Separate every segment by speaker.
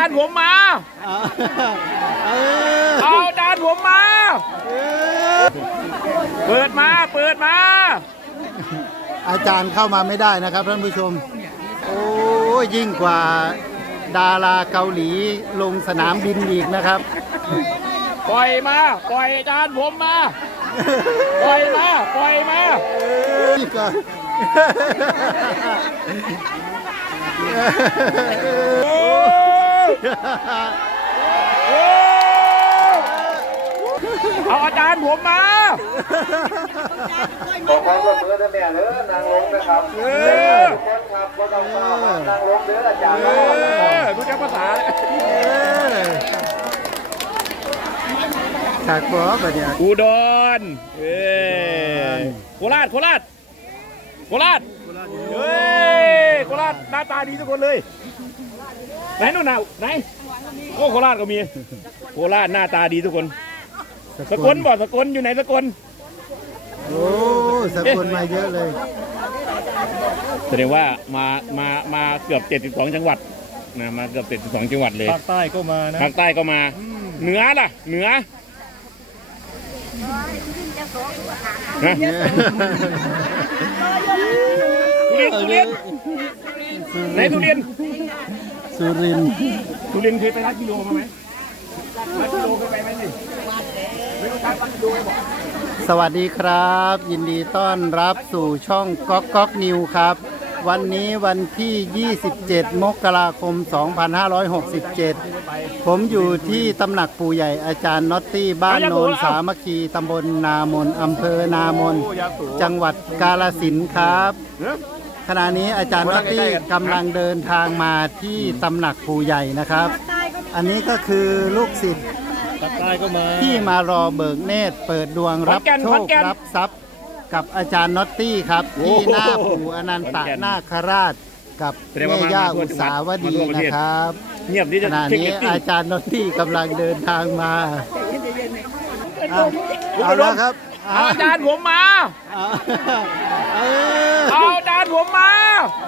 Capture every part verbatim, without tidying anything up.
Speaker 1: ารย์ผมมาเอาอาจารย์ผมมาเปิดมาเปิดมา
Speaker 2: อาจารย์เข้ามาไม่ได้นะครับท่านผู้ชมโอ้ยิ่งกว่าดาราเกาหลีลงสนามบินอีกนะครับ
Speaker 1: ปล่อยมาปล่อยอาจารย์ผมมาปล่อยมาปล่อยมา
Speaker 2: ก็
Speaker 1: เอาอาจารย์ผมมา
Speaker 3: ขอความร่วมมือท่านแม่เด้อนางลงนะครับทุกคนครับก็ต้องมานางลงเด้ออาจารย์
Speaker 1: รู้จักภาษา
Speaker 2: ฉากบอสเนี่ย
Speaker 1: อุดรเออโคราชโคราชโคราชเฮ้ยโคราชหน้าตาดีทุกคนเลยไหนนู่นน่ะไหนโอ้โคราชก็มีโคราชหน้าตาดีทุกคนสกลบ่สกลอยู่ไหนสกล
Speaker 2: โอ้สกลมาเยอะเลย
Speaker 1: แสดงว่ามามามาเกือบเจ็ดสิบสองจังหวัดนะมาเกือบเจ็ดสิบสองจังหวัดเลย
Speaker 4: ภาคใต้ก็มานะ
Speaker 1: ภาคใต้ก็มาเหนือล่ะเหนือทุเรียนทุเรียนไหนทุเรียน
Speaker 2: สุรินทร์
Speaker 1: ทุเรียนเคยไปรัดกิโลมาไหมรัดกิโลเคยไปไหมนี่ไม่ต้องการรัดกิโลเลยบอก
Speaker 2: สวัสดีครับยินดีต้อนรับสู่ช่องก๊อกก๊อกนิวครับวันนี้วันที่ยี่สิบเจ็ดมกราคมสองพันห้าร้อยหกสิบเจ็ดผมอยู่ที่ตำหนักปู่ใหญ่อาจารย์น็อตตี้บ้านโนนสามัคคีตำบลนามนอำเภอนามนจังหวัดกาฬสินธุ์ครับขณะนี้อาจารย์น็อตตี้กำลังเดินทางมาที่ตำหนักปู่ใหญ่นะครับอันนี้ก็คือลูกศิษย์ที่มารอเบิกเนตรเปิดดวงรับโชครับทรัพย์กับอาจารย์น็อตตี้ครับที่หน้าปู่อนันตนาคราชกับแม่ย่าอุษาวดีนะครับขณะนี้อาจารย์น็อตตี้กำลังเดินทางมาเอาละครับ
Speaker 1: เอาอาจารย์ผมมาเอาอาจารย์ผมมา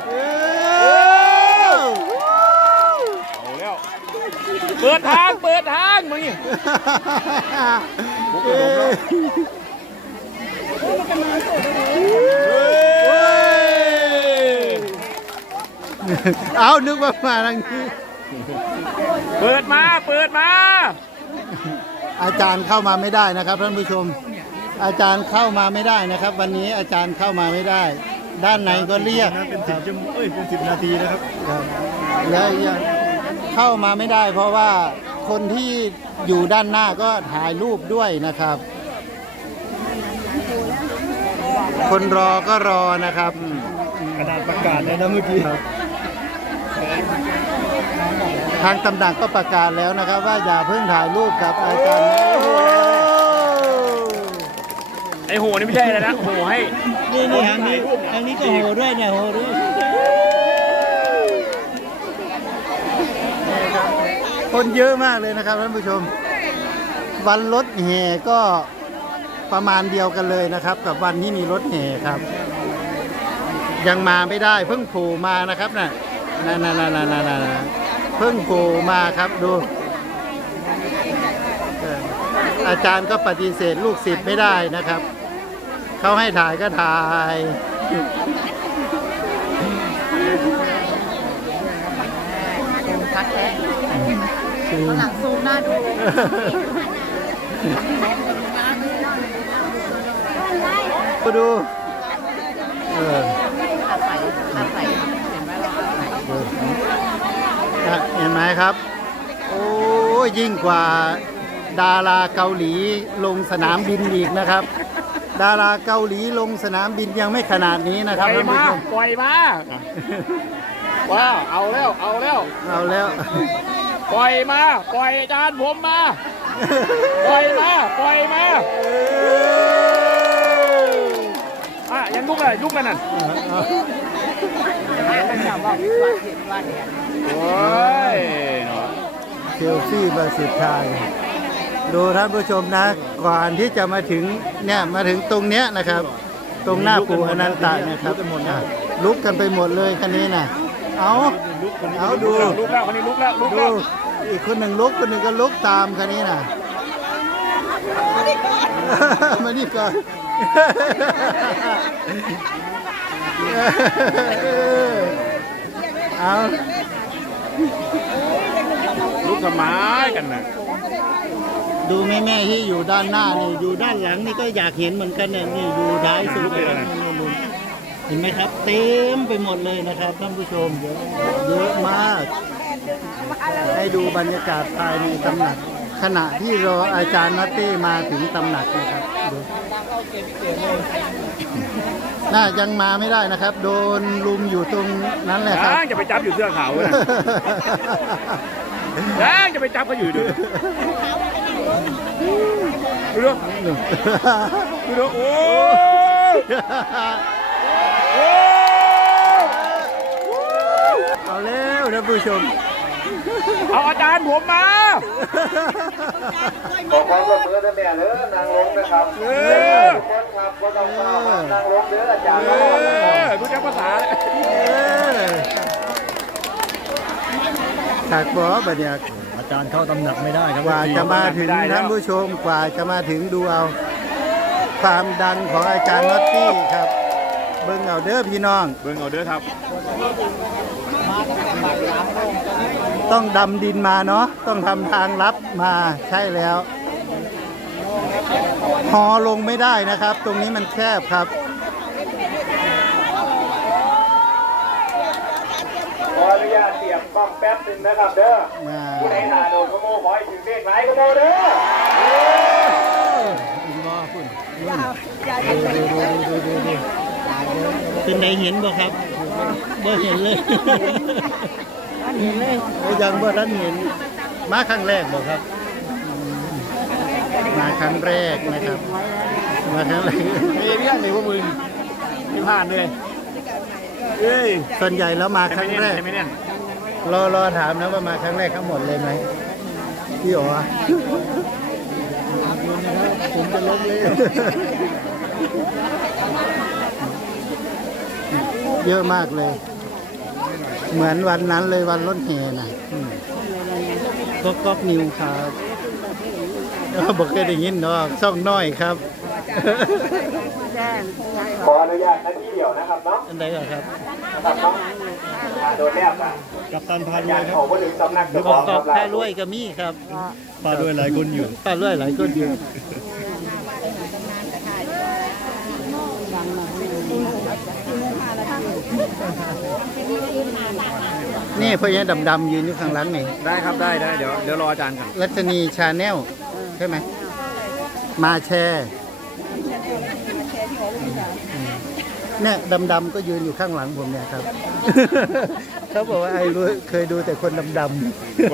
Speaker 1: เอาแล้วเปิดทางเปิดทางมานี่
Speaker 2: เอานึกว่ามาทางนี้
Speaker 1: เปิดมาเปิดมา
Speaker 2: อาจารย์เข้ามาไม่ได้นะครับท่านผู้ชมอาจารย์เข้ามาไม่ได้นะครับวันนี้อาจารย์เข้ามาไม่ได้ด้านในก็เรียก
Speaker 4: เป็นสิบชั่วโมงเอ้ยเป็นสิบนาทีนะครับ
Speaker 2: แล้วเข้ามาไม่ได้เพราะว่าคนที่อยู่ด้านหน้าก็ถ่ายรูปด้วยนะครับคนรอก็รอนะครับ
Speaker 4: กระดาษประกาศเลยนะเมื่อกี้
Speaker 2: ทางตำหนักก็ประกาศแล้วนะครับว่าอย่าเพิ่งถ่ายรูปกับอาจารย์
Speaker 1: ไอโหนี่ไม่ใช่เลยนะโหให้
Speaker 2: นี่นี่ทางนี้ทางนี้ก็โหด้วยเนี่ยโหด้วยคนเยอะมากเลยนะครับท่านผู้ชมวันรถแห่ก็ประมาณเดียวกันเลยนะครับกับวันที่มีรถแห่ครับยังมาไม่ได้เพิ่งโผล่มานะครับน่ะนั่นนั่นนั่นนั่นนั่นเพิ่งโผล่มาครับดูอาจารย์ก็ปฏิเสธลูกศิษย์ไม่ได้นะครับเขาให้ถ่ายก็ถ่าย
Speaker 5: คัดแท้หลังซูมหน้าดู
Speaker 2: ก็ดูเออเห็นไหมครับโอ้ยิ่งกว่าดาราเกาหลีลงสนามบินอีกนะครับดาราเกาหลีลงสนามบินยังไม่ขนาดนี้นะครับ
Speaker 1: ปล่อยมาปล่อยมาว้าเอาแล้วเอาแล้ว
Speaker 2: เอาแล้ว
Speaker 1: ปล่อยมาปล่อยอาจารย์ผมมาปล่อยมาปล่อยมาอ่ะยังลุกเลยลุกกันนั่นโอ้ย
Speaker 2: เซลฟี่มาสุดท้ายดูท่านผู้ชมนะก่อนที่จะมาถึงเนี่ยมาถึงตรงเนี้ยนะครับตรงหน้าปู่อนันตะนะครับลุกกันไปหมดเลยคันนี้นะเอา
Speaker 4: ลุกคนนี้
Speaker 2: เอาดู
Speaker 1: ลุกแล้วคนนี้ลุกแล้วลุก
Speaker 2: ดู
Speaker 1: แล้ว
Speaker 2: อีกคนหนึ่งลุกคนหนึ่งก็ลุกตามคันนี้น่ะมานี่ก่อนเอา
Speaker 1: ลุกทำไมกันน่ะ
Speaker 2: ดูแม่แม่ๆที่อยู่ด้านหน้านี่อยู่ด้านหลังนี่ก็อยากเห็นเหมือนกันเนี่ยนี่อยู่ท้ายสุดเลยนะเห็นไหมครับ เต็มไปหมดเลยนะครับท่านผู้ชมเยอะมาก ให้ดูบรรยากาศภายในตำหนัก ขณะที่รออาจารย์นัตตี้มาถึงตำหนักนะครับดูน่ายังมาไม่ได้นะครับ โดนลุมอยู่ตรงนั้นแหละครับ
Speaker 1: ย่างจะไปจับอยู่เสื้อขาวเลยย่างจะไปจับเขาอยู่ดูดูดูดูดูโอ้โอ้
Speaker 2: เอาแล้วท่านผู้ชม
Speaker 1: เอาอาจารย์ผมมา
Speaker 3: ขอความร่วมมือนะแม่เด้อนางลงนะครับ
Speaker 1: เออ
Speaker 3: ทุกคนครับบ่ต้องเฝ้านางลงเด้ออาจารย์
Speaker 1: เอ
Speaker 3: นะครับ
Speaker 1: อดูจักภาษาเลย
Speaker 2: ถักบอบัดเนี่ย
Speaker 4: อาจารย์เข้าตำหนักไม่ได้ครับ
Speaker 2: กว่าจะมาถึงท่านผู้ชมกว่าจะมาถึงดูเอาความดังของอาจารย์นัตตี้ครับ เบิ่งเอาเด้อพี่น้อง
Speaker 1: เบิ่งเอาเด้อครับ
Speaker 2: ต้องดำดินมาเนาะต้องทำทางลับมาใช่แล้วฮอลงไม่ได้นะครับ ตรงนี้มันแคบครับ
Speaker 3: ขออนุญาตเสียบกล้องแป๊บนึงนะครับเด้อ
Speaker 2: มา
Speaker 3: ผู้ใดหาโดนขโมยขอให้ถึงเลขหลายขโมยเด้อ
Speaker 2: เป็นไดเห็นบ่ครับบ่เห็นเลยเห็นเลยยังบ่ทันเห็นมาครั้งแรกบ่ครับมาครั้งแรกนะครับมาครั้งแรก
Speaker 1: เอ้ยเนี่ยนี่พวกมึงไม่ผ่านเลยเอ้ย
Speaker 2: ส่วนใหญ่แล้วมาครั้งแรก
Speaker 1: ใช่ไหมเนี่ย
Speaker 2: รอรอถามนะว่ามาครั้งแรกทั้งหมดเลยไหมพี่อ๋อผมจะล้มเลยเยอะมากเลย เหมือนวันนั้นเลยวันรถแห่น่ะอืมก็ก๊อกนิวครับบอกเคยได้ยินเนาะช่องน้อยครับ
Speaker 3: ขออนุญาตนาทีเดียวนะครับเนาะ
Speaker 2: อันใดก่อนครับ
Speaker 3: นะครับเนาะหาโดนแนบอ่ะ
Speaker 4: กับตันพา
Speaker 3: อา
Speaker 4: ด้ว
Speaker 3: จาย รย์
Speaker 4: ครั
Speaker 3: เขา
Speaker 4: บ
Speaker 3: บ่ถึงสำนัก
Speaker 2: ก
Speaker 3: เจ้า
Speaker 2: อ
Speaker 3: ขอก ง
Speaker 2: กอก
Speaker 3: ครับ
Speaker 2: แพ้รวยก็มีครับ
Speaker 4: พาด้วยหลายคนอยู่
Speaker 2: ป้ารวยหลายคนอยู่นี่พวกนี้ดำๆยืนอยู่ข้างหลังนี่
Speaker 1: ได้ครับได้ได้เดี๋ยวเดี๋ยวรออาจารย์ก่อน
Speaker 2: รัชนีชาแนลใช่ไหมมาแชร์เนี่ยดำๆก็ยืนอยู่ข้างหลังผมเนี่ยครับ เขาบอกว่าไอ้รู้เคยดูแต่คนดำๆ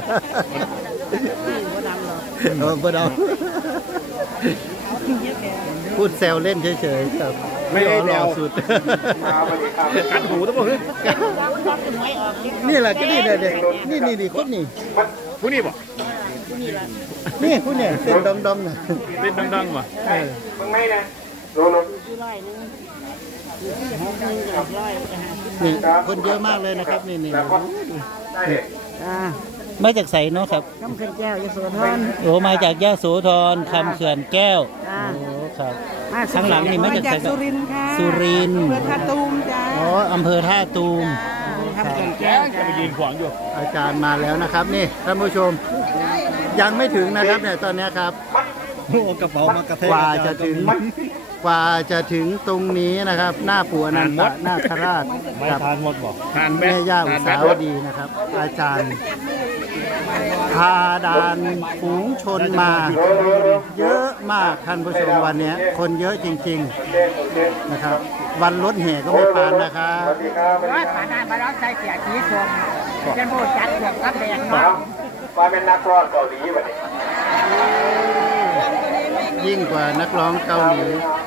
Speaker 2: เออบ่ดำพูดแซวเล่นเฉยๆครับ
Speaker 1: ไม่ได้แซว
Speaker 2: หล่อสุด
Speaker 3: มาวันนี้ครับ
Speaker 1: กัดหูทั้งหมดเลย
Speaker 2: นี่แหละก็นี่เลยเด็กนี่นี่นี่คนนี่
Speaker 1: ผู้นี้บอก
Speaker 2: นี่คนเนี่ยเส้นดำๆน่ะ
Speaker 1: เล่นดังๆว่ะ
Speaker 2: เออ
Speaker 3: มึงไม่นะรู้รู้
Speaker 2: นี่คนเยอะมากเลยนะครับนี่นี่
Speaker 3: แล้วก็ได้เลย
Speaker 2: มาจากไสเนาะครับ
Speaker 5: น้ำเขื่อนแก้วยโสธร
Speaker 2: โอ้มาจากย่าโสธรคำเขื่อนแก้ว
Speaker 5: จ้า
Speaker 2: โอ้ครับข้างหลังนี่มาจากไส
Speaker 5: สุรินทร์ค่ะ
Speaker 2: สุรินทร์
Speaker 5: เพื่อท่าตูมจ้า
Speaker 2: อ๋ออำเภอท่าตูม
Speaker 5: ทำเขื่อน
Speaker 1: แก
Speaker 5: แก้ว
Speaker 1: จะไปยืนขวางอยู่
Speaker 2: อาจารย์มาแล้วนะครับนี่ท่านผู้ชมยังไม่ถึงนะครับเนี่ยตอนเนี้ยครับ
Speaker 4: โอ้กระเป๋ามากระแทก
Speaker 2: กว่า
Speaker 4: อาจา
Speaker 2: จะ
Speaker 4: รย์
Speaker 2: ถึงกว่าจะถึงตรงนี้นะครับ หน้าปู่อนันตนาคราช
Speaker 4: ไม่
Speaker 2: กับ
Speaker 4: ทานหมดบอก
Speaker 1: ทานแบ
Speaker 2: แม่
Speaker 1: บ
Speaker 2: ย่า
Speaker 1: ท
Speaker 2: อุ
Speaker 1: น
Speaker 2: สา
Speaker 1: แบบ
Speaker 2: วดีนะครับ อาจารย์พาดานฝูงชนมา
Speaker 3: รู้รู้รู้
Speaker 2: เยอะมากท่านผู้ชมวันเนี้ยคนเยอะจริง
Speaker 3: เด็กเด็ก
Speaker 2: ๆนะครับ วันรถแห่ก็ไม่ปานนะครับ
Speaker 3: สวัสดีครับสวัส
Speaker 5: ร้อ
Speaker 3: ดี
Speaker 5: ย
Speaker 3: ค
Speaker 5: ผ่า
Speaker 3: รับ
Speaker 5: นานมาแล้วใส่เสียสีสวมเป็นผู้จัดหมวกรับแดง
Speaker 3: ค
Speaker 5: มา
Speaker 3: รับมาเป็นนักร้องเกาหลีวันนี้
Speaker 2: ยิ่งกว่านักร้องเกาหลี
Speaker 3: ครับ